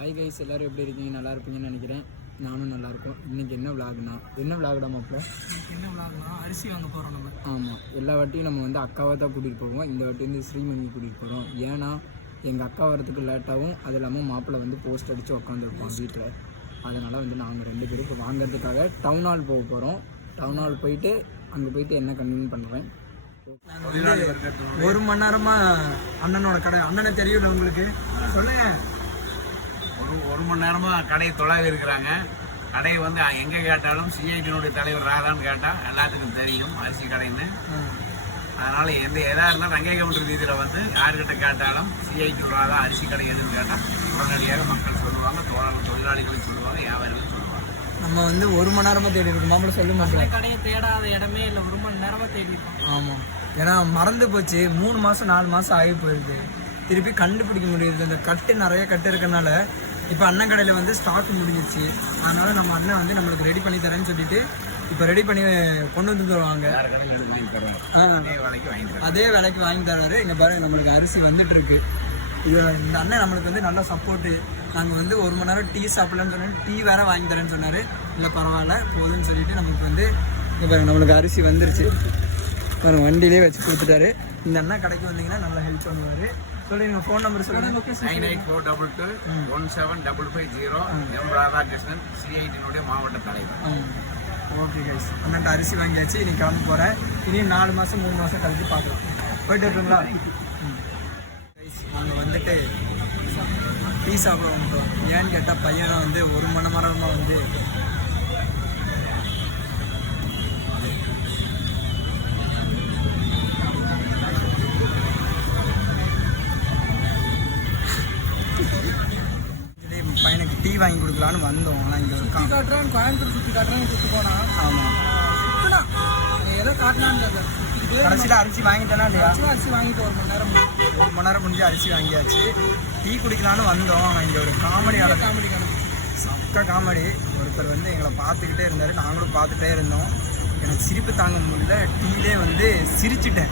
Hi guys, எல்லோரும் எப்படி இருக்கீங்க? நல்லா இருப்பீங்கன்னு நினைக்கிறேன். நானும் நல்லாயிருக்கும். இன்றைக்கி என்ன விளாகுனா மாப்பிள்ள? என்ன விளாகுனா அரிசி வாங்க போகிறோம் நம்ம. ஆமாம், எல்லா வாட்டியும் நம்ம வந்து அக்காவை தான் கூட்டிகிட்டு போவோம். இந்த வாட்டி வந்து ஸ்ரீமங்கி கூட்டிகிட்டு போகிறோம். ஏன்னா எங்கள் அக்கா வரத்துக்கு லேட்டாகவும், அது இல்லாமல் மாப்பிள்ளை வந்து போஸ்ட் அடித்து உட்காந்துருப்போம் வீட்டில். அதனால் வந்து நாங்கள் 2 பேரும் இப்போ வாங்கிறதுக்காக டவுன் ஹால் போக போகிறோம். டவுன் ஹால் போயிட்டு அங்கே போயிட்டு என்ன கன்வியூ பண்ணுறேன். ஒரு மணி நேரமாக அண்ணனோட கடை. அண்ணனை தெரியும்ல உங்களுக்கு? சொல்லுங்க. ஒரு மணி நேரமாக கடையை தொலைவி இருக்கிறாங்க. கடையை வந்து எங்கே கேட்டாலும் சிஐடியினுடைய தலைவர் ராதான்னு கேட்டால் எல்லாத்துக்கும் தெரியும் அரிசி கடைன்னு. அதனால் எதாக இருந்தாலும் ரங்கை கவுண்டர் வீதியில் வந்து யார்கிட்ட கேட்டாலும் சிஐடி ராதா அரிசி கடை எதுன்னு கேட்டால் உடனடியாக மக்கள் சொல்லுவாங்க, தொழிலாளிகளும் சொல்லுவாங்க, வியாபாரிகளும் சொல்லுவாங்க. நம்ம வந்து ஒரு மணி நேரமாக தேடி இருக்கோம். மாப்பிள்ள சொல்லுங்க. கடையை தேடாத இடமே இல்லை, ஒரு மணி நேரமாக தேடி இருக்கோம். ஆமாம், ஏன்னா மறந்து போச்சு. 3 மாதம் 4 மாதம் ஆகி போயிருக்கு. திருப்பி கண்டுபிடிக்க முடியுது. இந்த கட்டு நிறைய கட்டு இருக்கனால இப்போ அண்ணன் கடையில் வந்து ஸ்டாக் முடிஞ்சிச்சு. அதனால் நம்ம அண்ணன் வந்து நம்மளுக்கு ரெடி பண்ணி தரேன்னு சொல்லிட்டு இப்போ ரெடி பண்ணி கொண்டு வந்து தருவாங்க. அதே விலைக்கு வாங்கி தராரு. இங்கே பாருங்கள், நம்மளுக்கு அரிசி வந்துட்டு இருக்கு. இந்த அண்ணன் நம்மளுக்கு வந்து நல்லா சப்போர்ட்டு. நாங்கள் வந்து ஒரு மணி நேரம் டீ சாப்பிட்லன்னு சொன்னேன், டீ வேறு வாங்கி தரேன்னு சொன்னார். இல்லை பரவாயில்ல போதுன்னு சொல்லிட்டு நமக்கு வந்து இங்கே பாருங்கள், நம்மளுக்கு அரிசி வந்துருச்சு. பாருங்கள், வண்டியிலே வச்சு கொடுத்துட்டாரு. இந்த அண்ணன் கடைக்கு வந்தீங்கன்னா நல்லா ஹெல்ப் பண்ணுவார். சொல்லுங்க, ஃபோன் நம்பர் சொல்லுங்கள். 9842217550. எம் ராதாகிருஷ்ணன், சிஐடியினுடைய மாவட்ட தலைவர். ஓகே கைஸ், அண்ணன்ட்ட அரிசி வாங்கியாச்சு. நீ கிளம்ப போகிறேன். இனி 4 மாதம் 3 மாதம் கழிச்சு பார்க்கலாம். போயிட்டு இருக்கீங்களா கைஸ்? நாங்கள் வந்துட்டு டீ சாப்பிட வந்துட்டோம். ஏன்னு கேட்டால் பையனை வந்து ஒரு மணி நேரமாக வந்து பையனுக்கு டீ வாங்கி கொடுக்கலான்னு வந்தோம். ஆனால் இங்கே காட்டுறான், கோயம்புத்தூர் சுற்றி காட்டுறான், சுற்றி போனான். ஆமாம், ஏதோ காட்டினான்னு கடைசியில் அரிசி வாங்கிட்டேனா இல்லையா? அரிசி வாங்கிட்டு 1 மணி நேரம் முடிஞ்சு அரிசி வாங்கியாச்சு. டீ குடிக்கலான்னு வந்தோம். ஆனால் இங்கே ஒரு காமெடி சக்க காமெடி. ஒருத்தர் வந்து எங்களை பார்த்துக்கிட்டே இருந்தார், நாங்களும் பார்த்துட்டே இருந்தோம். எனக்கு சிரிப்பு தாங்க முடியல. டீலே வந்து சிரிச்சிட்டேன்.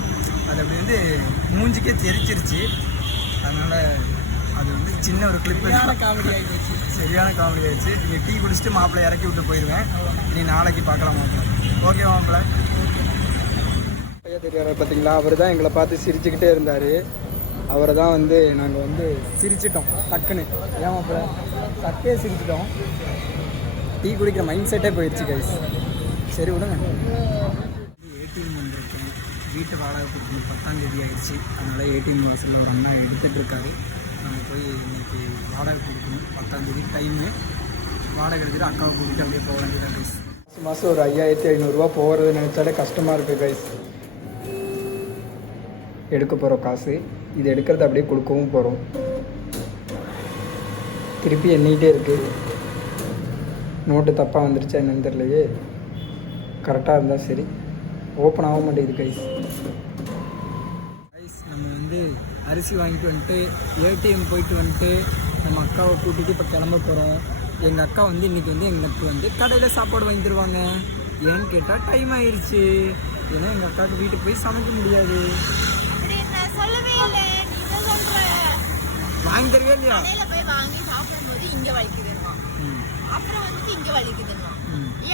அது அப்படி வந்து மூஞ்சிக்கே தெரிச்சிருச்சு. அதனால் அது வந்து சின்ன ஒரு கிளிப்பு. காமெடி ஆகிடுச்சு, சரியான காமெடி ஆகிடுச்சு. நீங்கள் டீ குடிச்சிட்டு மாப்பிள்ளை இறக்கி விட்டு போயிடுவேன். நீ நாளைக்கு பார்க்கலாம் மாப்பிள்ளை. ஓகே மாப்பிள்ளை? தெரியாத பார்த்தீங்களா? அவர் தான் எங்களை பார்த்து சிரிச்சுக்கிட்டே இருந்தார். அவரை தான் வந்து நாங்கள் வந்து சிரிச்சிட்டோம் டக்குன்னு. ஏன் மாப்பிள்ளை? சட்டே சிரிச்சிட்டோம். டீ குடிக்கிற மைண்ட் செட்டே போயிடுச்சு கைஸ். சரி விடுங்க. ஏடிஎம் வந்திருக்கேன். வீட்டு வாடகை கொடுக்கணும். 10ஆம் தேதி ஆகிடுச்சு. அதனால் ஏடிஎம் மாதத்தில் ஒரு அண்ணா எடுத்துகிட்டு இருக்காரு. நாங்கள் போய் இன்றைக்கி வாடகை கொடுக்கணும். 10ஆம் தேதி டைமு. வாடகை எடுத்துகிட்டு அக்காவை கூட்டிகிட்டு அப்படியே போக வேண்டியதான் கைஸ். மாதம் ஒரு 5500 போகிறது நினச்சாலே கஷ்டமாக இருக்குது கைஸ். எடுக்க போகிறோம் காசு. இது எடுக்கிறத அப்படியே கொடுக்கவும் போகிறோம். திருப்பி எண்ணிக்கிட்டே இருக்குது. நோட்டு தப்பாக வந்துருச்சா என்னன்னு தெரியலையே. கரெக்டாக இருந்தால் சரி. ஓப்பன் ஆக மாட்டேங்குது கைஸ். நம்ம வந்து அரிசி வாங்கிட்டு வந்துட்டு ஏடிஎம் போயிட்டு வந்துட்டு நம்ம அக்காவை கூட்டிகிட்டு இப்போ கிளம்ப போகிறோம். எங்கள் அக்கா வந்து இன்றைக்கி வந்து எங்களுக்கு வந்து கடையில் சாப்பாடு வாங்கி தருவாங்க. ஏன்னு கேட்டால் டைம் ஆயிடுச்சு. ஏன்னா எங்கள் அக்காவுக்கு வீட்டுக்கு போய் சமைக்க முடியாது. வாங்கி தருவே இல்லையா? வாங்கி சாப்பிடும்போது இங்கே வலிக்குதுன்னா அப்புறம் வந்துட்டு இங்கே வலிக்குதுன்னா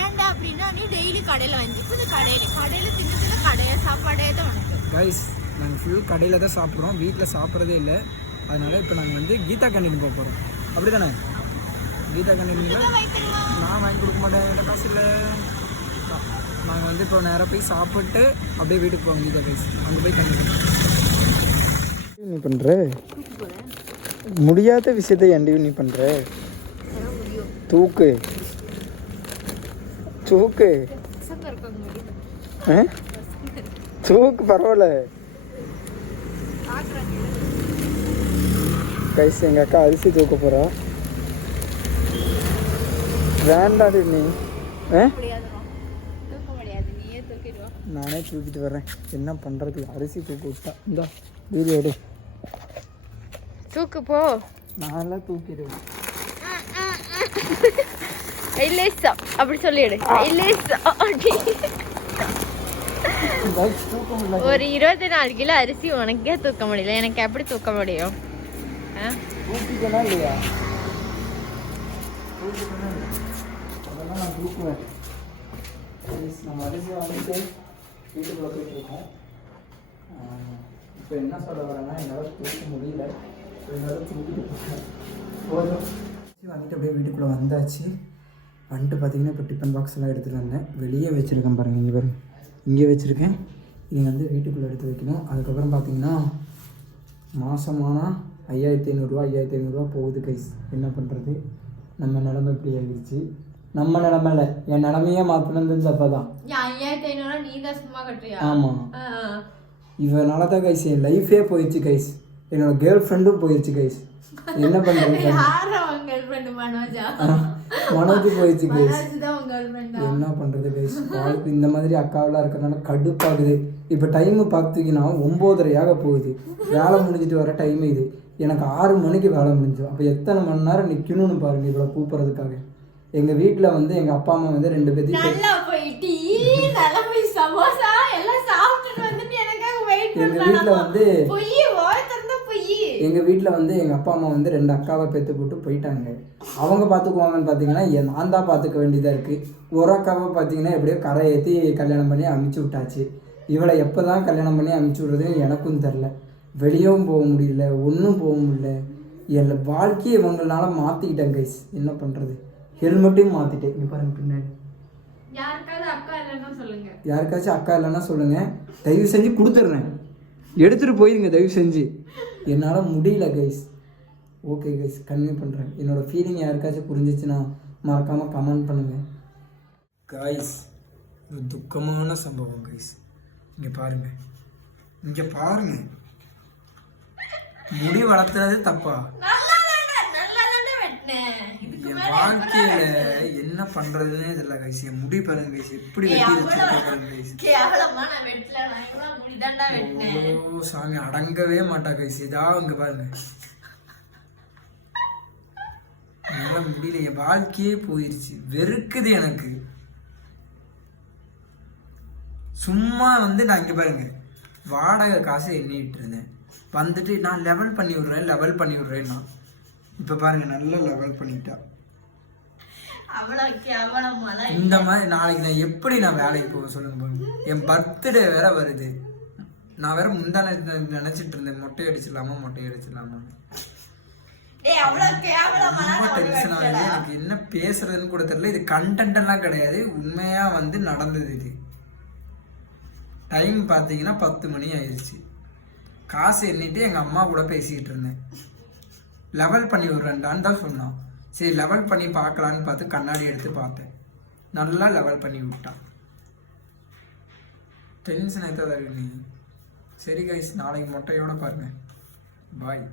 ஏன்டா அப்படின்னா நீ டெய்லி கடையில் வந்து கடையில் தின்னு கடையை சாப்பாடே தான் வந்து கைஸ். நாங்கள் ஃபுல் கடையில் தான் சாப்பிட்றோம், வீட்டில் சாப்பிட்றதே இல்லை. அதனால் இப்போ நாங்கள் வந்து கீதா கேண்டீன் போக போகிறோம். அப்படி தானே? கீதா கேண்டீனில் நான் வாங்கி கொடுக்க மாட்டேன், என்கிட்ட காசு இல்லை. நாங்கள் வந்து இப்போ நேராக போய் சாப்பிட்டு அப்படியே வீட்டுக்கு போவோம். கீதா கைஸ் அங்கே போய் கண்டிப்பாக நீ பண்ணுற முடியாத விஷயத்தை ஏன்டி நீ பண்ணுற? தூக்கு தூக்கு தூக்கு பரவாயில்ல கைஸ். எங்கள் அக்கா அரிசி தூக்க போகிறா. வேண்டாடி நீ. நானே தூக்கிட்டு வர்றேன். என்ன பண்ணுறது? அரிசி தூக்க விட்டா. இந்தா வீடியோடு தூக்கு போ. நான்லாம் தூக்கிடுவேன். அப்படி சொல்லிடு. ஒரு 24 கிலோ அரிசி உனக்கே தூக்க முடியல, எனக்கு எப்படி தூக்க முடியும்? அதெல்லாம் நான் தூக்குவேன். நம்ம அரிசியை வந்துட்டு வீட்டுக்குள்ளே போயிட்டுருக்கோம். இப்போ என்ன சொல்ல வரேன்னா என்னால் தூக்க முடியல, என்னால் தூக்கிட்டு போகிறேன் போதும். வாங்கிட்டு அப்படியே வீட்டுக்குள்ளே வந்தாச்சு. வந்துட்டு பார்த்தீங்கன்னா இப்போ டிஃபன் பாக்ஸ் எல்லாம் எடுத்துகிட்டு வந்தேன். வெளியே வச்சுருக்கேன் பாருங்கள், இங்கே பாருங்கள், இங்கே வச்சுருக்கேன். இது வந்து வீட்டுக்குள்ளே எடுத்து வைக்கணும். அதுக்கப்புறம் பார்த்தீங்கன்னா மாதமானால் 5500 போகுது கைஸ். என்ன பண்ணுறது, நம்ம நிலமை இப்படி ஆகிடுச்சு. நம்ம நிலமையில என் நிலமையே மாற்றினது தப்பா தான். 5500 நீ தான் சும்மா கட்டுறியா? ஆமாம், இவனால தான் கைஸ் என் லைஃபே போயிடுச்சு கைஸ். என்னோட கேர்ள் ஃப்ரெண்டும் போயிடுச்சு கைஸ். என்ன பண்ணுறது, மனோஜ் போயிடுச்சு கைஸ். என்ன பண்ணுறது கைஸ், வாழ்க்கை இந்த மாதிரி அக்காவெல்லாம் இருக்கிறதுனால கடுப்பாகுது. இப்போ டைமு பார்த்துக்கினா 9:30 போகுது. வேலை முடிஞ்சிட்டு வர டைம் இது. எனக்கு 6 மணிக்கு வேலை முடிஞ்சோம். அப்போ எத்தனை மணி நேரம் நிற்கணும்னு பாருங்கள் இவ்வளோ கூப்பிட்றதுக்காக. எங்கள் வீட்டில் வந்து எங்கள் அப்பா அம்மா வந்து 2 பேர்த்தையும் எங்கள் வீட்டில் வந்து எங்கள் அப்பா அம்மா வந்து 2 அக்காவை பெற்று போட்டு போயிட்டாங்க. அவங்க பார்த்துக்குவாங்கன்னு பார்த்தீங்கன்னா நான் தான் பார்த்துக்க வேண்டியதாக இருக்குது. ஒரு அக்காவை பார்த்தீங்கன்னா எப்படியோ கரை ஏற்றி கல்யாணம் பண்ணி அமுச்சு விட்டாச்சு. இவளை எப்போ தான் கல்யாணம் பண்ணி அமுச்சு விட்றதுன்னு எனக்கும் தெரில. வெளியவும் போக முடியல, ஒன்றும் போக முடியல. என் வாழ்க்கையை இவங்களால மாற்றிக்கிட்டேன் கைஸ். என்ன பண்ணுறது, ஹெல்மெட்டையும் மாற்றிட்டேன். இங்கே பாருங்க பின்னாடி. யாருக்காச்சும் அக்கா இல்லைன்னா சொல்லுங்கள், தயவு செஞ்சு கொடுத்துட்றேன், எடுத்துகிட்டு போயிருங்க தயவு செஞ்சு. என்னால் முடியல கைஸ். ஓகே கைஸ், கன்வியூ பண்ணுறேன். என்னோடய ஃபீலிங் யாருக்காச்சும் புரிஞ்சிச்சுன்னா மறக்காமல் கமெண்ட் பண்ணுங்கள் கைஸ். ஒரு துக்கமான சம்பவம் கைஸ். இங்கே பாருங்கள், இங்கே பாருங்கள், முடி வளர்த்துறது தப்பா? என் வாழ்க்கையில என்ன பண்றதுன்னே தெரியல கைஸ். என் முடி பாருங்க கைஸ், எப்படி வெட்டி வச்சிருக்காங்க கைஸ். ஓ சாமி, அடங்கவே மாட்டா கைஸ். ஏதாவது இங்க பாருங்க, என்னால முடியல, என் வாழ்க்கையே போயிருச்சு, வெறுக்குது எனக்கு. சும்மா வந்து நான் இங்க பாருங்க வாடகை காசு எண்ணிட்டு இருந்தேன். வந்துட்டு நான் லெவல் பண்ணி விடுறேன் நான். இப்போ பாருங்க நல்லா லெவல் பண்ணிட்டா. இந்த மாதிரி நாளைக்கு நான் எப்படி நான் வேலைக்கு போக சொல்லுங்க பாருங்க. என் பர்த்டே வேற வருது. நான் வேற முந்தான நினைச்சிட்டு இருந்தேன் மொட்டை அடிச்சிடலாமா. ரொம்ப டென்ஷன் ஆகுது எனக்கு. என்ன பேசுறதுன்னு கூட தெரியல. இது கண்டென்ட் எல்லாம் கிடையாது, உண்மையா வந்து நடந்தது. இது டைம் பார்த்தீங்கன்னா 10 மணி ஆயிடுச்சு. காசு எண்ணிட்டு எங்கள் அம்மா கூட பேசிக்கிட்டு இருந்தேன். லெவல் பண்ணி விட்றேன்டான்னு தான் சொன்னான். சரி லெவல் பண்ணி பார்க்கலான்னு பார்த்து கண்ணாடி எடுத்து பார்த்தேன். நல்லா லெவல் பண்ணி விட்டான். டென்ஷன் ஆகிட்டு தான் இருக்கு நீ. சரி கைஸ், நாளைக்கு மொட்டையோட பாருங்கள். பாய்.